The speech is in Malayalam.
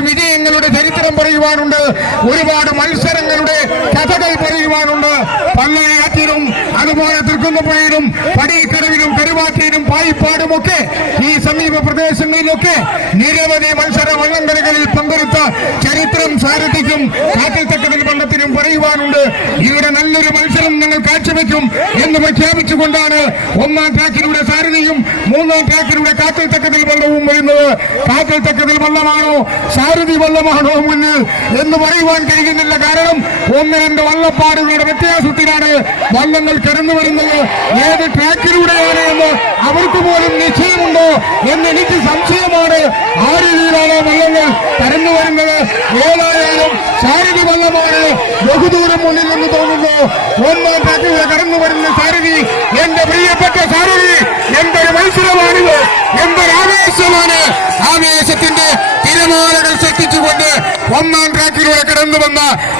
വിജയങ്ങളുടെ ചരിത്രം പറയുവാനുണ്ട്. ഒരുപാട് മത്സരങ്ങളുടെ കഥകൾ പറയുവാനുണ്ട്. പള്ളയാറ്റിലും അതുപോലെ തൃക്കുന്നപ്പുഴയിലും പടിക്കടവിലും കരുവാറ്റയിലും പായിപ്പാടുമൊക്കെ ഈ സമീപ പ്രദേശങ്ങളിലൊക്കെ നിരവധി മത്സര വള്ളംകളികളിൽ പങ്കെടുത്ത ചരിത്രം സാരഥിക്കും കാട്ടിൽത്തക്കതിൽ വള്ളത്തിനും പറയുവാനുണ്ട്. ഇവിടെ നല്ലൊരു മത്സരം ഞങ്ങൾ കാഴ്ചവെക്കും എന്ന് പ്രഖ്യാപിച്ചുകൊണ്ടാണ് ഒന്നാം ട്രാക്കിലൂടെ സാരഥിയും മൂന്നാം ട്രാക്കിലൂടെ കാട്ടിൽത്തക്കതിൽ വള്ളവും വരുന്നത്. കാട്ടിൽത്തക്കതിൽ വള്ളമാണോ സാരഥി വള്ളമാണോ മുന്നിൽ എന്ന് പറയുവാൻ കഴിയുന്നില്ല. കാരണം ഒന്ന് രണ്ട് വള്ളപ്പാടുകളുടെ വ്യത്യാസത്തിലാണ് വള്ളങ്ങൾ കടന്നു വരുന്നത്. ഏത് ട്രാക്കിലൂടെയാണ് എന്ന് അവർക്ക് പോലും നിശ്ചയമുണ്ടോ എന്ന് എനിക്ക് സംശയമാണ്. ആ രീതിയിലാണ് വള്ളങ്ങൾ കടന്നു വരുന്നത്. ഏതായാലും സാരഥി വള്ളമാണ് ബഹുദൂരം മുന്നിൽ എന്ന് തോന്നുന്നു. ഒന്നാം ട്രാക്കിലൂടെ കടന്നു വരുന്ന സാരഥി, എന്റെ പ്രിയപ്പെട്ട സാരഥി, എന്തൊരു മത്സരമാണിത്, എന്തൊരു ആവേശമാണ്. ആവേശത്തിന്റെ തിരമാലകൾ സൃഷ്ടിച്ചുകൊണ്ട് ഒന്നാം ട്രാക്കിലൂടെ കടന്നു വന്ന